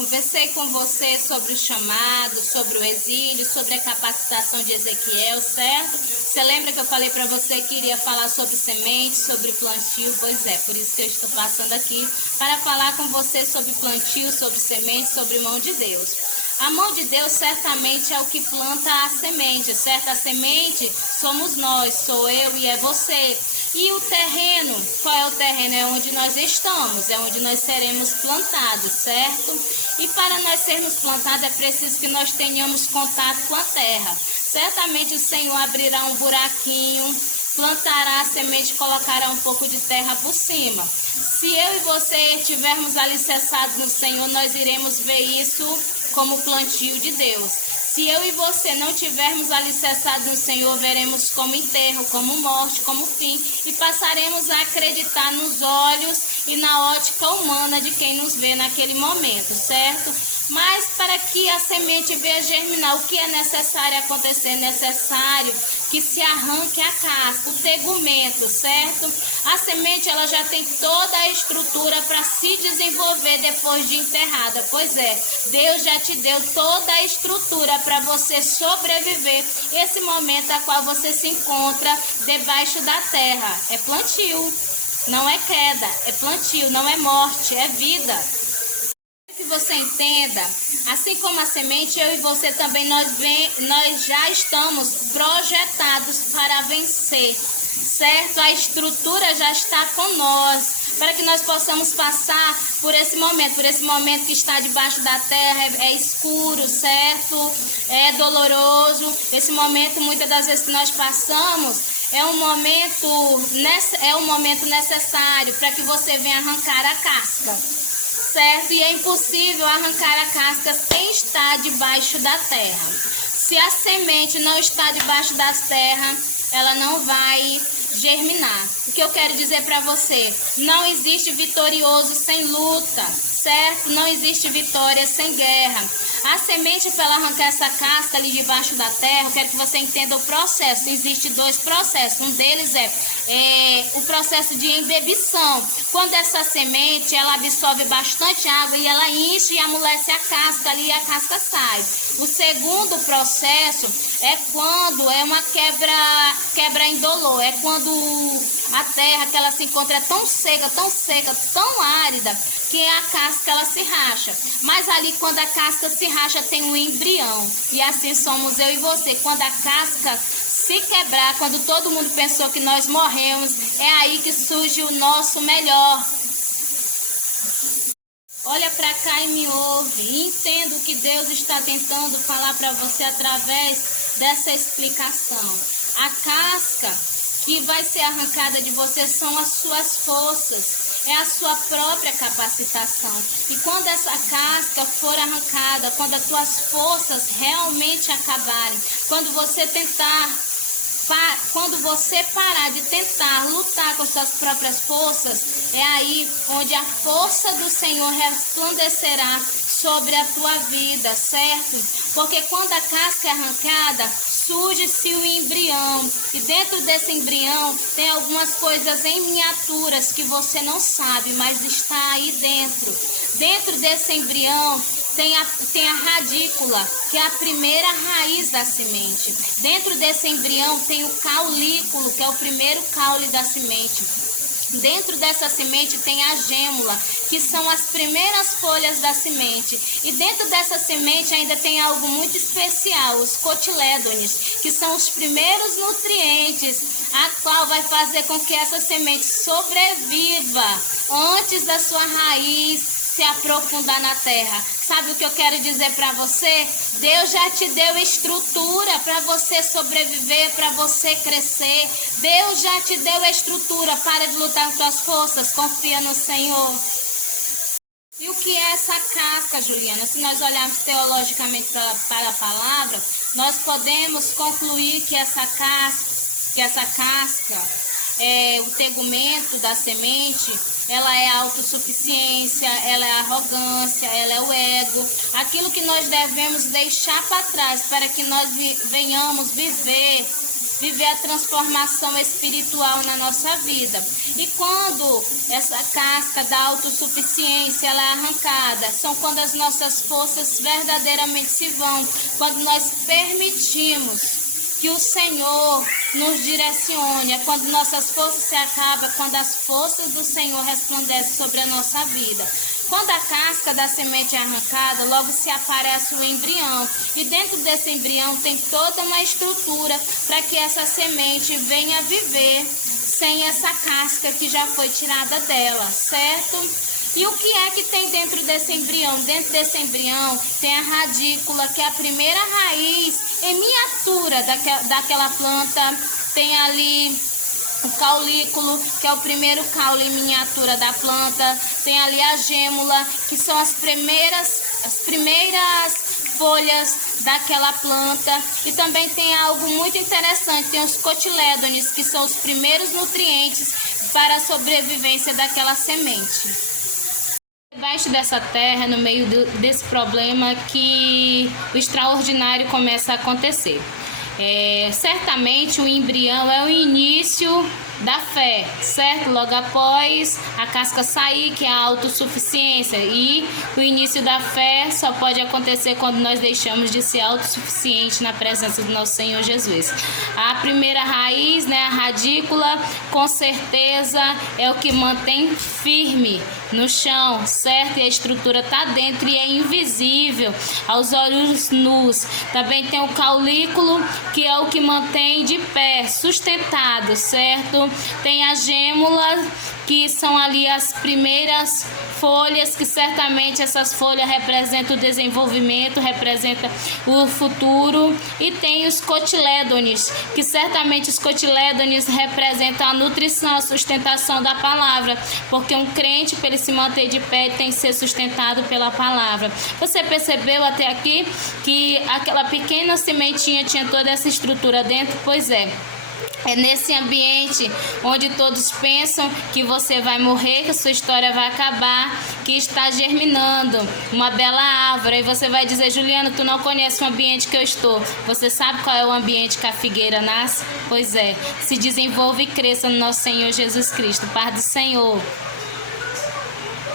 Conversei com você sobre o chamado, sobre o exílio, sobre a capacitação de Ezequiel, certo? Você lembra que eu falei para você que iria falar sobre semente, sobre plantio? Pois é, por isso que eu estou passando aqui para falar com você sobre plantio, sobre semente, sobre mão de Deus. A mão de Deus certamente é o que planta a semente, certo? A semente somos nós, sou eu e é você. E o terreno, qual é o terreno? É onde nós estamos, é onde nós seremos plantados, certo? E para nós sermos plantados é preciso que nós tenhamos contato com a terra. Certamente o Senhor abrirá um buraquinho, plantará a semente e colocará um pouco de terra por cima. Se eu e você estivermos alicerçados no Senhor, nós iremos ver isso como plantio de Deus. Se eu e você não tivermos alicerçados no Senhor, veremos como enterro, como morte, como fim, e passaremos a acreditar nos olhos e na ótica humana de quem nos vê naquele momento, certo? Mas para que a semente venha germinar, o que é necessário acontecer? É necessário que se arranque a casca, o tegumento, certo? A semente ela já tem toda a estrutura para se desenvolver depois de enterrada. Pois é, Deus já te deu toda a estrutura para você sobreviver esse momento a qual você se encontra debaixo da terra. É plantio, não é queda, é plantio, não é morte, é vida. Que você entenda, assim como a semente, eu e você também, nós já estamos projetados para vencer, certo? A estrutura já está com nós, para que nós possamos passar por esse momento que está debaixo da terra, é escuro, certo? É doloroso, esse momento muitas das vezes que nós passamos, é um momento necessário para que você venha arrancar a casca, certo? E é impossível arrancar a casca sem estar debaixo da terra. Se a semente não está debaixo das terras, ela não vai germinar. O que eu quero dizer para você? Não existe vitorioso sem luta, certo? Não existe vitória sem guerra. A semente, para ela arrancar essa casca ali debaixo da terra, eu quero que você entenda o processo. Existem dois processos. Um deles é o processo de embebição. Quando essa semente, ela absorve bastante água e ela enche e amolece a casca ali e a casca sai. O segundo processo é quando é uma quebra indolor. É quando a terra que ela se encontra é tão seca, tão árida, que a casca ela se racha. Mas ali quando a casca se racha tem um embrião. E assim somos eu e você. Quando a casca se quebrar, quando todo mundo pensou que nós morremos, é aí que surge o nosso melhor. Olha para cá e me ouve. E entenda o que Deus está tentando falar para você através dessa explicação. A casca que vai ser arrancada de você são as suas forças. É a sua própria capacitação. E quando essa casca for arrancada, quando as tuas forças realmente acabarem, quando você parar de tentar lutar com suas próprias forças, é aí onde a força do Senhor resplandecerá sobre a tua vida, certo? Porque quando a casca é arrancada, surge-se o embrião. E dentro desse embrião tem algumas coisas em miniaturas que você não sabe, mas está aí dentro. Dentro desse embrião tem a radícula, que é a primeira raiz da semente. Dentro desse embrião tem o caulículo, que é o primeiro caule da semente. Dentro dessa semente tem a gêmula, que são as primeiras folhas da semente. E dentro dessa semente ainda tem algo muito especial, os cotilédones, que são os primeiros nutrientes, a qual vai fazer com que essa semente sobreviva antes da sua raiz se aprofundar na terra. Sabe o que eu quero dizer para você? Deus já te deu estrutura para você sobreviver, para você crescer. Deus já te deu estrutura. Para de lutar com suas forças, confia no Senhor. E o que é essa casca, Juliana? Se nós olharmos teologicamente para a palavra, nós podemos concluir que essa casca, o tegumento da semente, ela é a autossuficiência, ela é a arrogância, ela é o ego, aquilo que nós devemos deixar para trás para que nós venhamos viver viver a transformação espiritual na nossa vida. E quando essa casca da autossuficiência ela é arrancada, são quando as nossas forças verdadeiramente se vão, quando nós permitimos que o Senhor nos direcione, é quando nossas forças se acabam, quando as forças do Senhor resplandecem sobre a nossa vida. Quando a casca da semente é arrancada, logo se aparece o embrião. E dentro desse embrião tem toda uma estrutura para que essa semente venha viver sem essa casca que já foi tirada dela, certo? E o que é que tem dentro desse embrião? Dentro desse embrião tem a radícula, que é a primeira raiz em miniatura daquela planta. Tem ali o caulículo, que é o primeiro caule em miniatura da planta. Tem ali a gêmula, que são as primeiras folhas daquela planta. E também tem algo muito interessante, tem os cotilédones, que são os primeiros nutrientes para a sobrevivência daquela semente. Debaixo dessa terra, no meio desse problema, que o extraordinário começa a acontecer. Certamente o embrião é o início da fé, certo? Logo após a casca sair, que é a autossuficiência, e o início da fé só pode acontecer quando nós deixamos de ser autossuficiente na presença do nosso Senhor Jesus. A primeira raiz, né, a radícula, com certeza é o que mantém firme no chão, certo? E a estrutura está dentro e é invisível aos olhos nus. Também tem o caulículo, que é o que mantém de pé, sustentado, certo? Tem a gêmula, que são ali as primeiras folhas, que certamente essas folhas representam o desenvolvimento, representam o futuro. E tem os cotilédones, que certamente os cotilédones representam a nutrição, a sustentação da palavra, porque um crente, para ele se manter de pé, tem que ser sustentado pela palavra. Você percebeu até aqui que aquela pequena sementinha tinha toda essa estrutura dentro? Pois é. É nesse ambiente onde todos pensam que você vai morrer, que a sua história vai acabar, que está germinando uma bela árvore. E você vai dizer: Juliana, tu não conhece o ambiente que eu estou. Você sabe qual é o ambiente que a figueira nasce? Pois é, se desenvolva e cresça no nosso Senhor Jesus Cristo. Paz do Senhor.